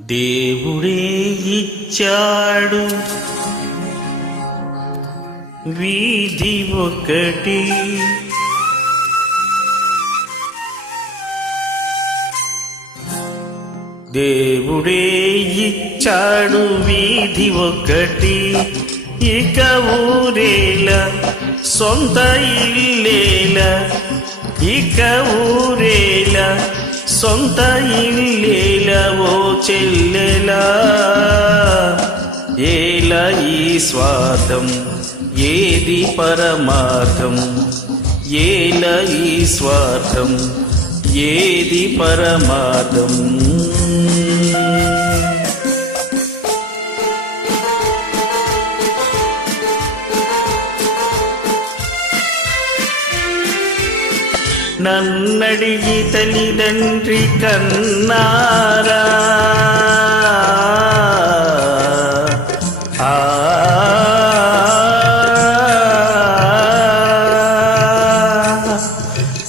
దేవుడే ఇచ్చాడు. వీధి ఒకటి. దేవుడే ఇచ్చాడు వీధి ఒకటి. ఇక ఊరేల సొంత ఇల్లేల ఇక ఊరేలా సొంత ఇల్లేలవో చెల్లెలా? ఏల ఈ స్వార్థం? ఏది పరమార్థం? ఏల ఈ స్వార్థం? ఏది పరమార్థం? నన్నడిగి తల్లిదండ్రి కన్నారా ఆ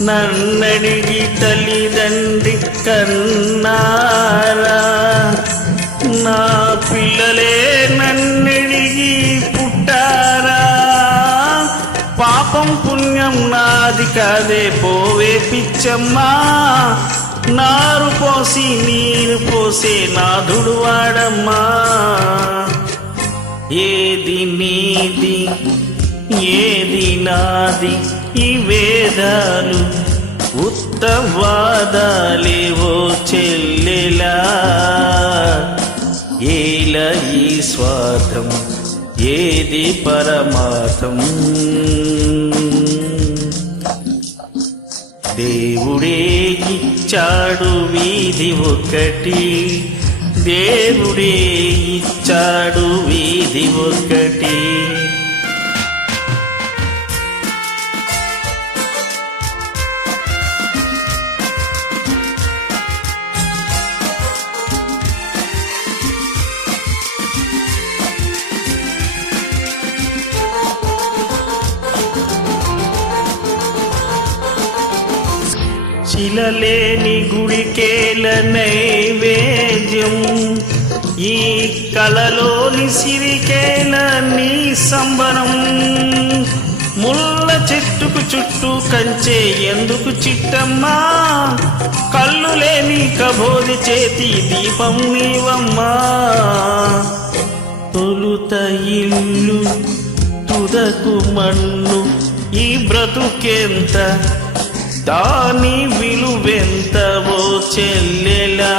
నన్నడిగి తల్లిదండ్రి కన్నారా నా పిల్లలే నన్నడిగి పుట్టారా పాపం పుణ్యం నాది కాదే పోవే పిచ్చమ్మా. నారు పోసి నీరు పోసే నాదుడు వాడమ్మా. ఏది నీది ఏది నాది ఈ వేదాలు ఉత్తవాదాలేవో చెల్లెలా. ఏల ఈ స్వార్థం ఏది పరమార్థం? దేవుడే ఇచ్చాడు వీధి ఒకటి దేవుడే ఇచ్చాడు వీధి ఒకటి శిలలేని గుడికేల నైవేద్యం. ఈ కలలోని సిరికేల నీ సంబరం. ముళ్ళ చెట్టుకు చుట్టూ కంచే ఎందుకు చిట్టమ్మా? కళ్ళు లేని కబోది చేతి దీపం నీవమ్మా. తొలుత ఇల్లు తుదకు మన్ను ఈ బ్రతుకెంత దాని విలువెంతవో చెల్లెలా?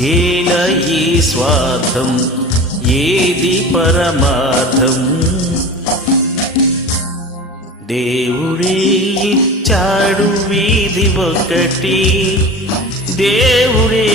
ఏల ఈ స్వార్థం ఏది పరమార్థం? దేవుడే ఇచ్చాడు వీధి ఒకటి దేవుడే